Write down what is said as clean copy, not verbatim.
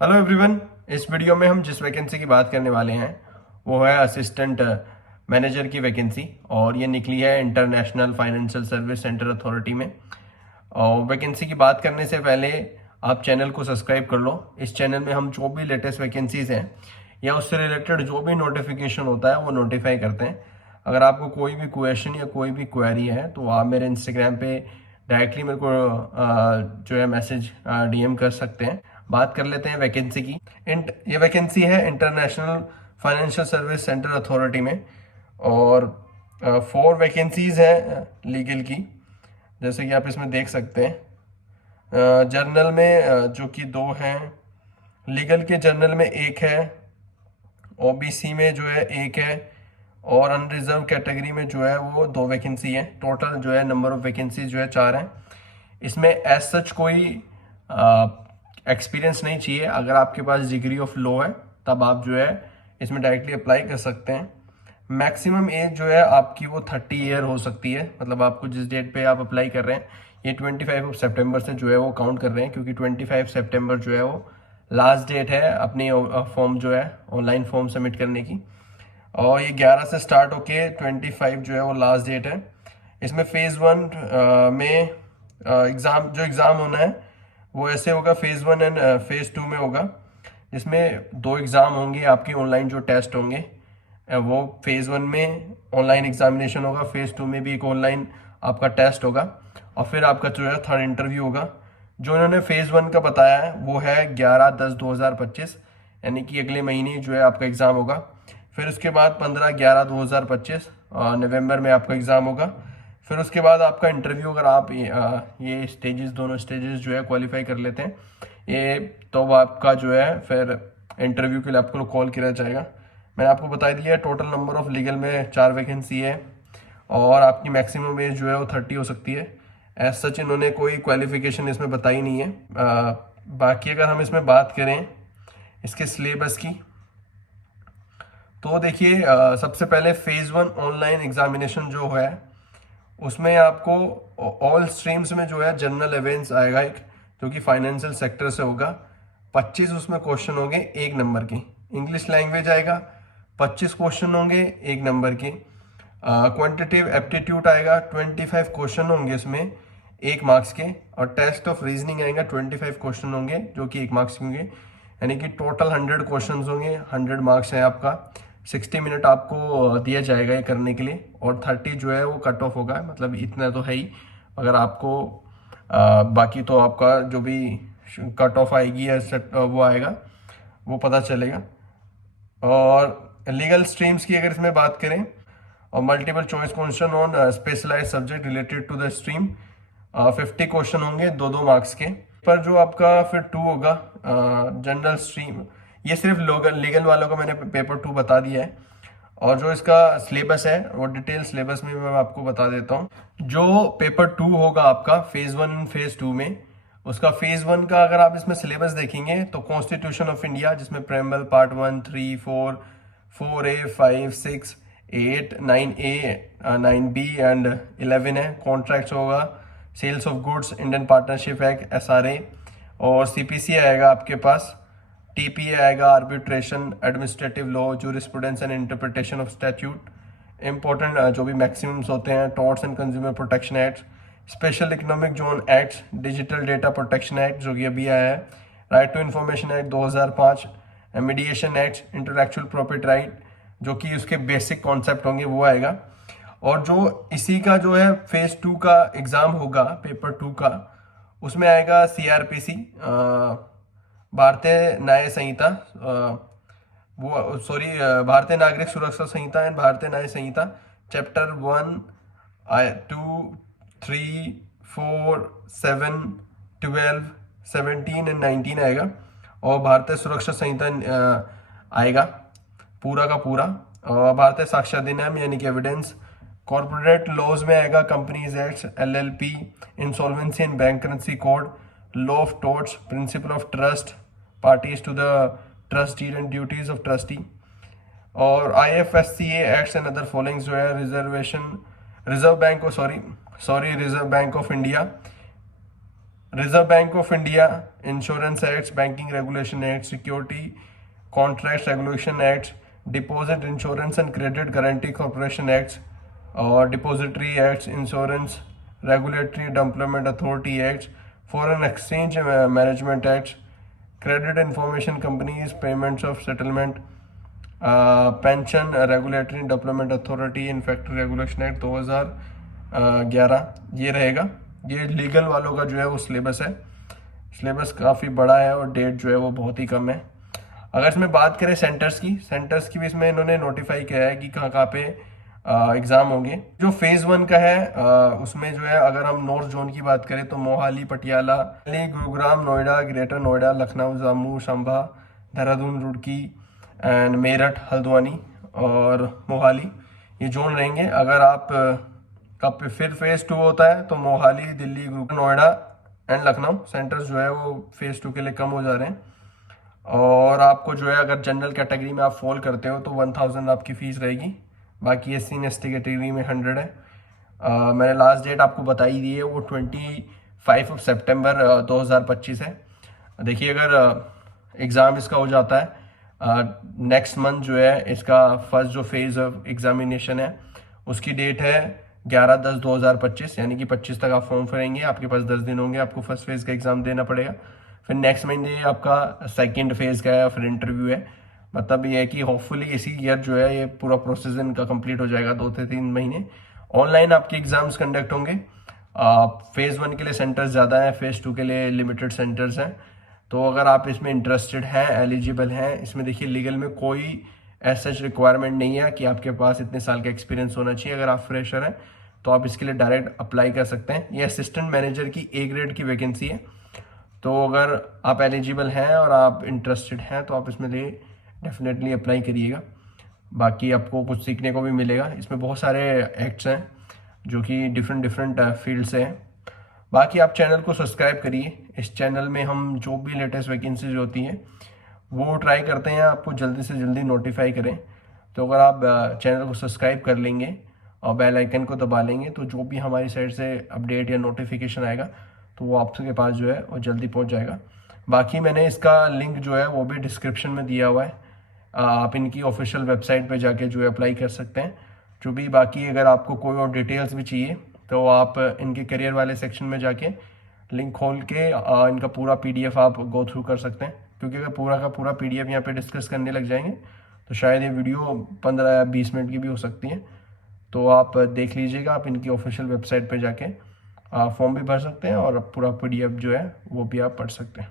Hello everyone. इस video में हम जिस वैकेंसी की बात करने वाले हैं वो है असिस्टेंट मैनेजर की वैकेंसी, और ये निकली है international financial service centre authority में। और वैकेंसी की बात करने से पहले आप चैनल को सब्सक्राइब कर लो। इस चैनल में हम जो भी लेटेस्ट वैकेंसीज हैं या उससे रिलेटेड जो भी नोटिफिकेशन होता है वो नोटिफाई करते हैं। अगर आपको कोई भी क्वेश्चन या कोई भी क्वेरी है तो आप मेरे इंस्टाग्राम पे डायरेक्टली मेरे को जो है मैसेज डीएम कर सकते हैं। बात कर लेते हैं वैकेंसी की। ये वैकेंसी है international financial service centre authority में, और 4 वैकेंसीज हैं लीगल की, जैसे कि आप इसमें देख सकते हैं। जर्नल में जो कि 2 हैं, लीगल के जर्नल में 1 है, ओबीसी में जो है 1 है, और अनरिजर्व कैटेगरी में जो है वो 2 वैकेंसी है। टोटल जो है नंबर ऑफ वैकेंसी जो है 4 हैं। इसमें एज सच कोई एक्सपीरियंस नहीं चाहिए। अगर आपके पास डिग्री ऑफ लॉ है तब आप जो है इसमें डायरेक्टली अप्लाई कर सकते हैं। मैक्सिमम एज जो है आपकी वो 30 ईयर हो सकती है। मतलब आपको जिस डेट पे आप अप्लाई कर रहे हैं, ये 25 सितंबर से जो है वो काउंट कर रहे हैं, क्योंकि 25 सितंबर जो है वो लास्ट डेट है अपनी फॉर्म जो है ऑनलाइन फॉर्म सबमिट करने की। और ये 11 से स्टार्ट होके 25 जो है वो लास्ट डेट है। इसमें फेज़ 1 में एग्ज़ाम होना है वो ऐसे होगा, फेज़ 1 एंड फेज़ 2 में होगा, जिसमें 2 एग्ज़ाम होंगे आपके ऑनलाइन जो टेस्ट होंगे। वो फेज़ 1 में ऑनलाइन एग्जामिनेशन होगा, फेज़ 2 में भी एक ऑनलाइन आपका टेस्ट होगा, और फिर आपका जो है थर्ड इंटरव्यू होगा। जो इन्होंने फेज़ 1 का बताया है वो है 11/10/2025, यानी कि अगले महीने जो है आपका एग्ज़ाम होगा। फिर उसके बाद 15/11/2025 नवंबर में आपका एग्ज़ाम होगा। फिर उसके बाद आपका इंटरव्यू, अगर आप ये स्टेजेस, दोनों स्टेजेस जो है क्वालिफाई कर लेते हैं ये, तो आपका जो है फिर इंटरव्यू के लिए आपको कॉल किया जाएगा। मैंने आपको बता दिया है टोटल नंबर ऑफ लीगल में 4 वैकेंसी है, और आपकी मैक्सिमम एज जो है वो 30 हो सकती है। एज सच इन्होंने कोई क्वालिफिकेशन इसमें बताई नहीं है। बाकी अगर हम इसमें बात करें इसके सिलेबस की, तो देखिए सबसे पहले फेज़ 1 ऑनलाइन एग्जामिनेशन जो है उसमें आपको ऑल स्ट्रीम्स में जो है जनरल अवेयरेंस आएगा एक, जो कि फाइनेंशियल सेक्टर से होगा। 25 उसमें क्वेश्चन होंगे 1 नंबर के। इंग्लिश लैंग्वेज आएगा, 25 क्वेश्चन होंगे 1 नंबर के। क्वांटिटेटिव एप्टीट्यूड आएगा, 25 क्वेश्चन होंगे इसमें 1 मार्क्स के। और टेस्ट ऑफ रीजनिंग आएगा, 25 क्वेश्चन होंगे जो कि 1 मार्क्स के होंगे, यानी कि टोटल 100 क्वेश्चन होंगे, 100 मार्क्स है आपका। 60 मिनट आपको दिया जाएगा ये करने के लिए, और 30 जो है वो कट ऑफ होगा, मतलब इतना तो है ही। अगर आपको बाकी तो आपका जो भी कट ऑफ आएगी या वो आएगा वो पता चलेगा। और लीगल स्ट्रीम्स की अगर इसमें बात करें, और multiple choice question on specialize subject related to the stream, 50 question होंगे 2-2 मार्क्स के। पर जो आपका फिर 2 होगा जनरल स्ट्रीम, ये सिर्फ लीगल वालों को मैंने पेपर 2 बता दिया है। और जो इसका सिलेबस है वो डिटेल सिलेबस में मैं आपको बता देता हूँ। जो पेपर 2 होगा आपका फेज़ 1 फेज़ 2 में, उसका फेज़ 1 का अगर आप इसमें सिलेबस देखेंगे तो कॉन्स्टिट्यूशन ऑफ इंडिया, जिसमें preamble part 1, 3, 4, 4A, 5, 6, 8, 9A, 9B and 11 है। कॉन्ट्रैक्ट्स होगा, sales of goods, Indian partnership act, SRA, और CPC आएगा आपके पास। TPA आएगा, arbitration, administrative law, jurisprudence and interpretation of statute. Important जो भी मैक्सिमम्स होते हैं, torts and consumer protection act, special economic zone act, digital data protection act जो कि अभी आया है, right to information act 2005, mediation act, intellectual property right, जो कि उसके बेसिक कॉन्सेप्ट होंगे वो आएगा। और जो इसी का जो है फेज़ 2 का एग्ज़ाम होगा पेपर 2 का, उसमें आएगा CRPC, भारतीय न्याय संहिता, वो सॉरी भारतीय नागरिक सुरक्षा संहिता एंड भारतीय न्याय संहिता, चैप्टर 1, 2, 3, 4, 7, 12, 17 एंड 19 आएगा। और भारतीय सुरक्षा संहिता आएगा पूरा का पूरा। और भारतीय साक्ष्य अधिनियम यानी कि एविडेंस, कॉर्पोरेट लॉज में आएगा companies act, LLP, insolvency and bankruptcy code, law of torts, principle of trust, parties to the trust deed and duties of trustee. और IFSCA acts and other following जो है Reserve Bank of India, Reserve Bank of India, insurance act, banking regulation act, security contract regulation act, deposit insurance and credit guarantee corporation act और depository act, insurance regulatory development authority act, foreign exchange management act, credit information companies payments of settlement, pension regulatory development authority in factory regulation act 2011 ये रहेगा। ये legal वालों का जो है वो syllabus है। सिलेबस काफ़ी बड़ा है और डेट जो है वो बहुत ही कम है। अगर इसमें बात करें सेंटर्स की भी इसमें इन्होंने नोटिफाई किया है कि कहाँ कहाँ पे एग्ज़ाम होंगे। जो फेज़ 1 का है उसमें जो है अगर हम नॉर्थ जोन की बात करें तो Mohali, Patiala, Delhi, Gurugram, Noida, greater Noida, Lucknow, Jammu, Sambha, Dehradun, Roorkee and Meerut, Haldwani और मोहाली ये जोन रहेंगे। अगर आप कब फिर फेज़ 2 होता है तो मोहाली, दिल्ली, गुरुग्राम, नोएडा एंड लखनऊ सेंटर्स जो है वो फेज़ 2 के लिए कम हो जा रहे हैं। और आपको जो है अगर जनरल कैटेगरी में आप फॉल करते हो तो 1000 आपकी फ़ीस रहेगी। बाकी SC and ST कैटेगरी में 100 है। मैंने लास्ट डेट आपको बताई दी है, वो 25 सितंबर 2025 है। देखिए अगर एग्ज़ाम इसका हो जाता है नेक्स्ट मंथ जो है इसका फर्स्ट जो फेज़ ऑफ एग्जामिनेशन है उसकी डेट है 11/10/2025, यानी कि 25 तक आप फॉर्म भरेंगे, आपके पास 10 दिन होंगे, आपको फर्स्ट फेज़ का एग्ज़ाम देना पड़ेगा। फिर नेक्स्ट महीने आपका सेकंड फेज़ का है, फिर इंटरव्यू है। मतलब ये है कि होपफुली इसी ईयर जो है ये पूरा प्रोसेस इनका कंप्लीट हो जाएगा, 2 से 3 महीने। ऑनलाइन आपके एग्ज़ाम्स कंडक्ट होंगे। फेज़ 1 के लिए सेंटर्स ज़्यादा हैं, फेज़ 2 के लिए लिमिटेड सेंटर्स हैं। तो अगर आप इसमें इंटरेस्टेड हैं, एलिजिबल हैं, इसमें देखिए लीगल में कोई ऐसा रिक्वायरमेंट नहीं है कि आपके पास इतने साल का एक्सपीरियंस होना चाहिए। अगर आप फ्रेशर हैं तो आप इसके लिए डायरेक्ट अप्लाई कर सकते हैं। ये असिस्टेंट मैनेजर की A ग्रेड की वैकेंसी है। तो अगर आप एलिजिबल हैं और आप इंटरेस्टेड हैं तो आप इसमें लिए डेफिनेटली अप्लाई करिएगा। बाकी आपको कुछ सीखने को भी मिलेगा। इसमें बहुत सारे एक्ट्स हैं जो कि डिफरेंट फील्ड से हैं। बाकी आप चैनल को सब्सक्राइब करिए। इस चैनल में हम जो भी लेटेस्ट वैकेंसीज होती हैं वो ट्राई करते हैं आपको जल्दी से जल्दी नोटिफाई करें। तो अगर आप चैनल को सब्सक्राइब कर लेंगे और बेल आइकन को दबा लेंगे तो जो भी हमारी साइड से अपडेट या नोटिफिकेशन आएगा तो वो आपके पास जो है वो जल्दी पहुंच जाएगा। बाकी मैंने इसका लिंक जो है वो भी डिस्क्रिप्शन में दिया हुआ है। आप इनकी ऑफिशियल वेबसाइट पे जाके जो है अप्लाई कर सकते हैं। जो भी बाकी अगर आपको कोई और डिटेल्स भी चाहिए तो आप इनके करियर वाले सेक्शन में जाके लिंक खोल के इनका पूरा PDF आप गो थ्रू कर सकते हैं। क्योंकि अगर पूरा का पूरा PDF यहाँ पे डिस्कस करने लग जाएंगे तो शायद ये वीडियो 15 या 20 मिनट की भी हो सकती है। तो आप देख लीजिएगा, आप इनकी ऑफिशियल वेबसाइट पे जाके फॉर्म भी भर सकते हैं और पूरा PDF जो है वो भी आप पढ़ सकते हैं।